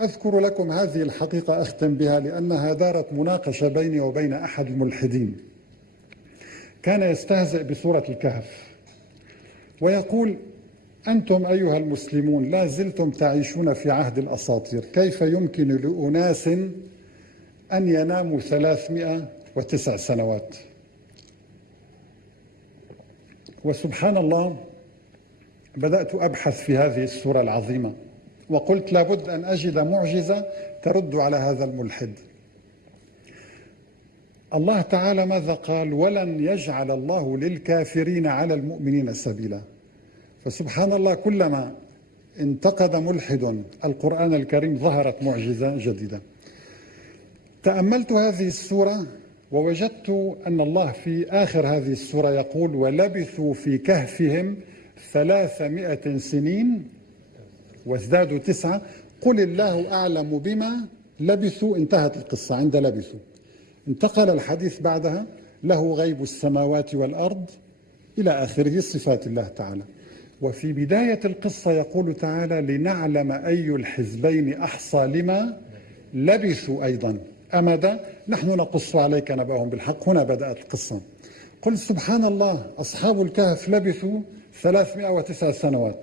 أذكر لكم هذه الحقيقة أختم بها لأنها دارت مناقشة بيني وبين أحد الملحدين، كان يستهزئ بسورة الكهف ويقول: أنتم أيها المسلمون لا زلتم تعيشون في عهد الأساطير، كيف يمكن لأناس أن يناموا 309 سنوات؟ وسبحان الله بدأت أبحث في هذه السورة العظيمة وقلت لابد أن أجد معجزة ترد على هذا الملحد. الله تعالى ماذا قال؟ ولن يجعل الله للكافرين على المؤمنين سبيلا. فسبحان الله كلما انتقد ملحد القرآن الكريم ظهرت معجزة جديدة. تأملت هذه السورة ووجدت أن الله في آخر هذه السورة يقول: ولبثوا في كهفهم 300 سنين وازدادوا 9، قل الله أعلم بما لبثوا. انتهت القصة عند لبثوا. انتقل الحديث بعدها: له غيب السماوات والأرض إلى آخره صفات الله تعالى. وفي بداية القصة يقول تعالى: لنعلم أي الحزبين أحصى لما لبثوا أيضا أمدا نحن نقص عليك نبأهم بالحق. هنا بدأت القصة. قل سبحان الله، أصحاب الكهف لبثوا 309 سنوات،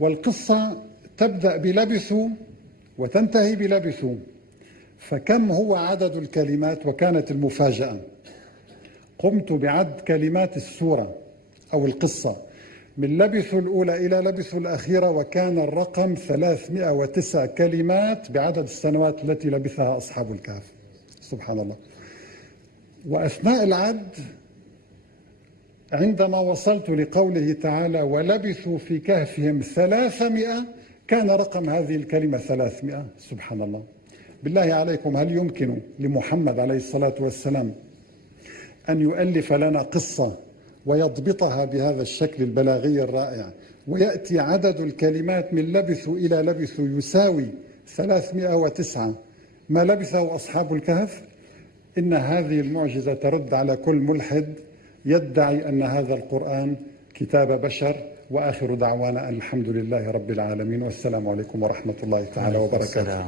والقصة تبدأ بلبثوا وتنتهي بلبثوا، فكم هو عدد الكلمات؟ وكانت المفاجأة، قمت بعد كلمات السورة أو القصة من لبثوا الأولى إلى لبثوا الأخيرة، وكان الرقم 309 كلمات بعدد السنوات التي لبثها أصحاب الكهف. سبحان الله. وأثناء العد عندما وصلت لقوله تعالى: ولبثوا في كهفهم 300، كان رقم هذه الكلمة 300. سبحان الله. بالله عليكم، هل يمكن لمحمد عليه الصلاة والسلام أن يؤلف لنا قصة ويضبطها بهذا الشكل البلاغي الرائع، ويأتي عدد الكلمات من لبثوا إلى لبثوا يساوي 309 ما لبثه أصحاب الكهف؟ إن هذه المعجزة ترد على كل ملحد يدعي أن هذا القرآن كتاب بشر. وآخر دعوانا أن الحمد لله رب العالمين، والسلام عليكم ورحمة الله تعالى وبركاته.